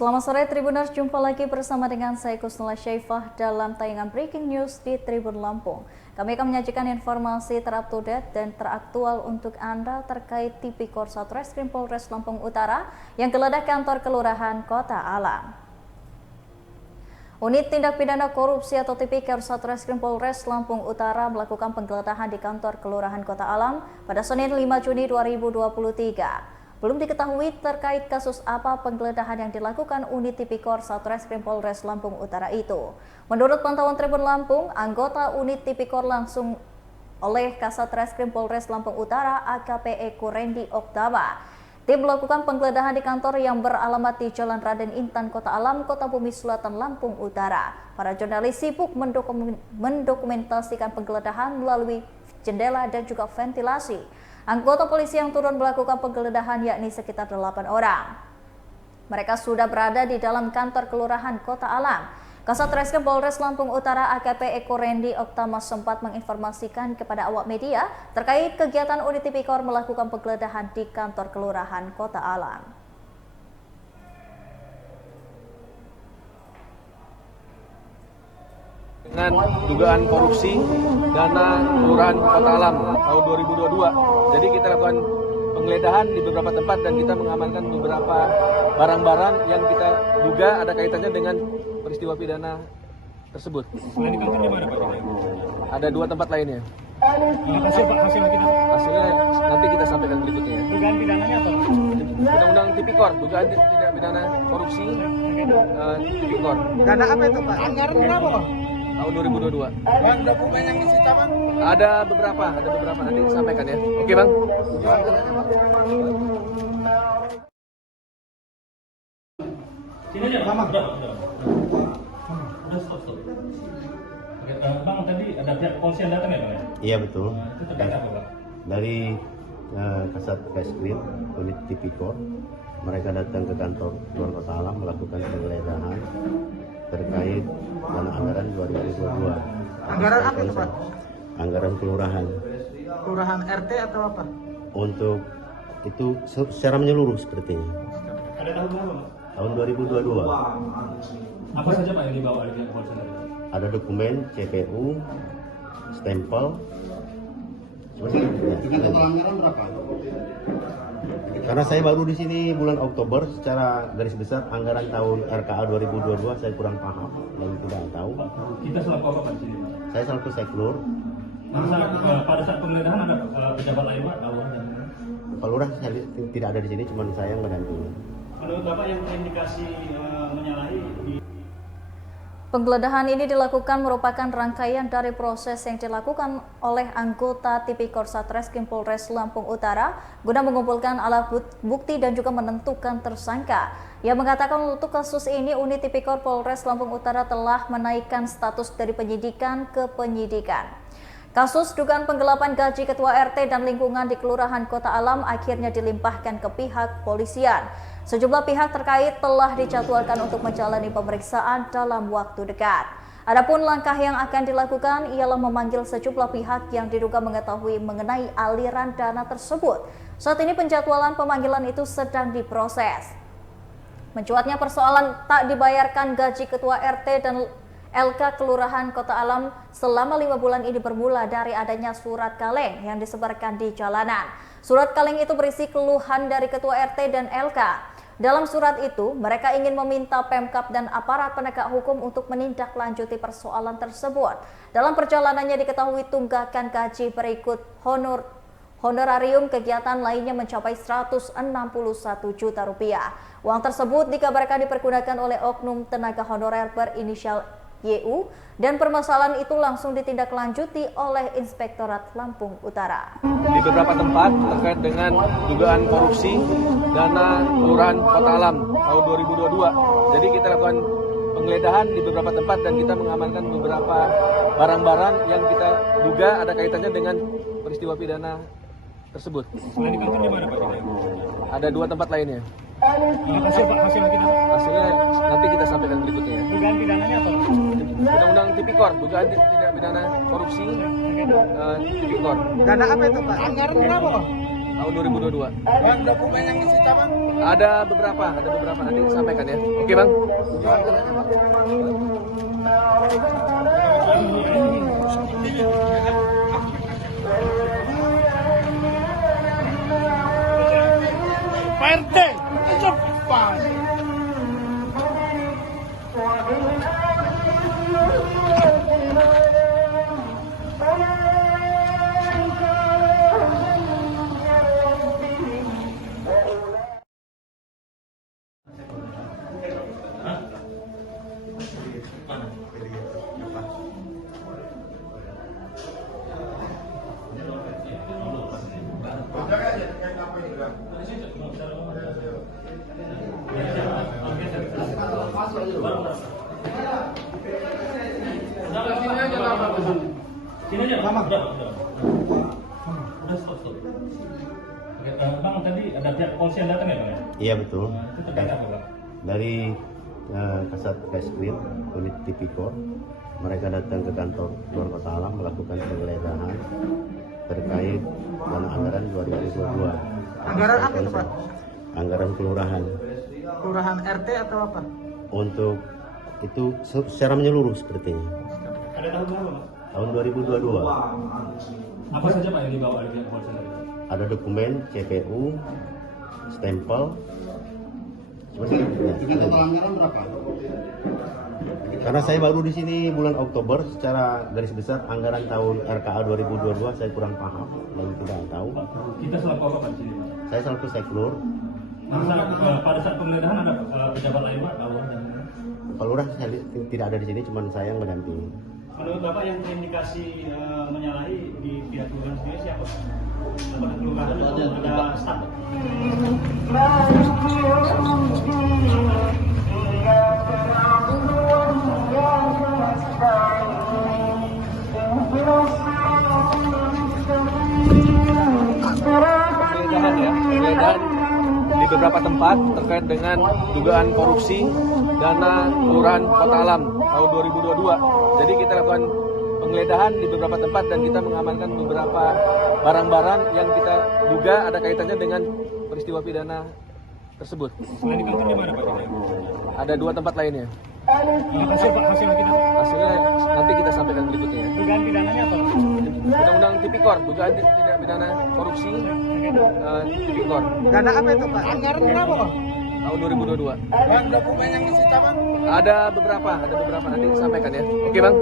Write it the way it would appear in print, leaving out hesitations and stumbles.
Selamat sore Tribuners, jumpa lagi bersama dengan saya Kusnula Syaifah dalam tayangan Breaking News di Tribun Lampung. Kami akan menyajikan informasi terupdate dan teraktual untuk Anda terkait Tipikor Satreskrim Polres Lampung Utara yang geledah kantor kelurahan Kota Alam. Unit Tindak Pidana Korupsi atau Tipikor Satreskrim Polres Lampung Utara melakukan penggeledahan di kantor kelurahan Kota Alam pada Senin 5 Juni 2023. Belum diketahui terkait kasus apa penggeledahan yang dilakukan unit Tipikor Satreskrim Polres Lampung Utara itu. Menurut pantauan Tribun Lampung, anggota unit Tipikor langsung oleh Kasat Reskrim Polres Lampung Utara AKP Eko Randy Oktaba. Tim melakukan penggeledahan di kantor yang beralamat di Jalan Raden Intan, Kota Alam, Kota Bumi Selatan, Lampung Utara. Para jurnalis sibuk mendokumentasikan penggeledahan melalui jendela dan juga ventilasi. Anggota polisi yang turun melakukan penggeledahan yakni sekitar 8 orang. Mereka sudah berada di dalam kantor kelurahan Kota Alam. Kasat Reskrim Polres Lampung Utara AKP Eko Randy Oktama sempat menginformasikan kepada awak media terkait kegiatan unit Tipikor melakukan penggeledahan di kantor kelurahan Kota Alam. Dengan dugaan korupsi dana kelurahan Kota Alam tahun 2022. Jadi kita lakukan penggeledahan di beberapa tempat dan kita mengamankan beberapa barang-barang yang kita duga ada kaitannya dengan peristiwa pidana tersebut. Selain di kantor di mana Pak? Ada 2 tempat lainnya. Hasilnya Nanti kita sampaikan berikutnya ya. dugaan pidananya apa? Undang-undang Tipikor, dugaan tindak pidana korupsi Tipikor. Dana apa itu Pak? Anggaran berapa Pak? Tahun 2022. Bang, dokumen yang disita Bang? Ada beberapa nanti disampaikan ya. Oke Bang. Sini aja Bang. Udah stop. Oke, Bang tadi ada pihak kepolisian datang ya Bang ya? Iya betul. Itu terkait apa Bang? Dari Kasat Reskrim unit Tipikor, mereka datang ke kantor Kelurahan Kota Alam melakukan penggeledahan terkait dana anggaran 2022. Anggaran apa itu Pak? Anggaran kelurahan. Kelurahan RT atau apa? Untuk itu secara menyeluruh sepertinya. Ada tahun berapa Bang? Tahun 2022 Apa saja Pak yang dibawa oleh pihak kepolisian? ada dokumen CPU, stempel. Anggaran berapa? Karena saya baru di sini bulan Oktober, secara garis besar anggaran tahun RKA 2022 saya kurang paham dan tidak tahu. Kita selaku apa Pak di sini? Saya selaku seklur. Pada saat penggeledahan ada pejabat lain Pak? Pak Lurah saya tidak ada di sini, cuma saya yang mendampingi. Menurut Bapak yang terindikasi menyalahi di Penggeledahan ini dilakukan merupakan rangkaian dari proses yang dilakukan oleh anggota Tipikor Satreskrim Polres Lampung Utara guna mengumpulkan alat bukti dan juga menentukan tersangka. Ia mengatakan untuk kasus ini unit Tipikor Polres Lampung Utara telah menaikkan status dari penyidikan ke penyidikan. Kasus dugaan penggelapan gaji Ketua RT dan lingkungan di Kelurahan Kota Alam akhirnya dilimpahkan ke pihak polisian. Sejumlah pihak terkait telah dijadwalkan untuk menjalani pemeriksaan dalam waktu dekat. Adapun langkah yang akan dilakukan ialah memanggil sejumlah pihak yang diduga mengetahui mengenai aliran dana tersebut. Saat ini penjadwalan pemanggilan itu sedang diproses. Mencuatnya persoalan tak dibayarkan gaji Ketua RT dan LK Kelurahan Kota Alam selama 5 bulan ini bermula dari adanya surat kaleng yang disebarkan di jalanan. Surat kaleng itu berisi keluhan dari Ketua RT dan LK. Dalam surat itu, mereka ingin meminta Pemkab dan aparat penegak hukum untuk menindaklanjuti persoalan tersebut. Dalam perjalanannya diketahui tunggakan gaji berikut honorarium kegiatan lainnya mencapai 161 juta rupiah. Uang tersebut dikabarkan dipergunakan oleh oknum tenaga honorer berinisial YU dan permasalahan itu langsung ditindaklanjuti oleh Inspektorat Lampung Utara. Di beberapa tempat terkait dengan dugaan korupsi dana kelurahan Kota Alam tahun 2022. Jadi kita lakukan penggeledahan di beberapa tempat dan kita mengamankan beberapa barang-barang yang kita duga ada kaitannya dengan peristiwa pidana tersebut. Selain di kantor di mana Pak? Ada 2 tempat lainnya. Hasil kita Pak? Hasilnya nanti kita sampaikan berikutnya ya. Dugaan pidananya apa? Undang-undang Tipikor, dugaan tindak pidana korupsi, Tipikor, Dana apa itu Pak? Anggaran berapa Pak? tahun 2022. Bang, dokumen yang disita Bang? Ada beberapa nanti kita sampaikan ya. Oke Bang. Pak RT, cepat. Sini aja. Udah. Udah stop. Oke, Bang tadi ada pihak kepolisian datang ya Bang ya? Iya betul. Itu terkait apa Bang? Dari Kasat Reskrim unit Tipikor, mereka datang ke kantor luar kota Alam melakukan penggeledahan terkait dana anggaran 2022. Anggaran apa itu Pak? Anggaran kelurahan. Kelurahan RT atau apa? Untuk itu secara menyeluruh sepertinya. Ada tahun berapa Mas? Tahun 2022 Apa saja Pak yang dibawa oleh pihak kepolisian tadi? ada dokumen CPU, stempel. Anggaran berapa? Karena saya baru di sini bulan Oktober, secara garis besar anggaran tahun RKA 2022 saya kurang paham dan tidak tahu. Kita selaku apa Pak di sini Pak? Saya selaku seklur. Pada saat penggeledahan ada pejabat lain Pak? Pak Lurah saya tidak ada di sini, cuma saya yang mendampingi. Menurut Bapak yang terindikasi menyalahi di pihak kelurahan sendiri siapa? Apakah kelurahan ada staf? Penggeledahan di beberapa tempat terkait dengan dugaan korupsi dana kelurahan Kota Alam tahun 2022. Jadi kita lakukan penggeledahan di beberapa tempat dan kita mengamankan beberapa barang-barang yang kita duga ada kaitannya dengan peristiwa pidana tersebut. Selain di kantor di mana Pak? Ada 2 tempat lainnya. Hasil kita Hasilnya nanti kita sampaikan berikutnya ya. dugaan pidananya apa? Undang-undang Tipikor, dugaan tindak pidana korupsi, Tipikor, Dana apa itu Pak? Anggaran berapa Pak? tahun 2022. Bang, dokumen yang disita Bang? Ada beberapa nanti kita sampaikan ya. Oke Bang.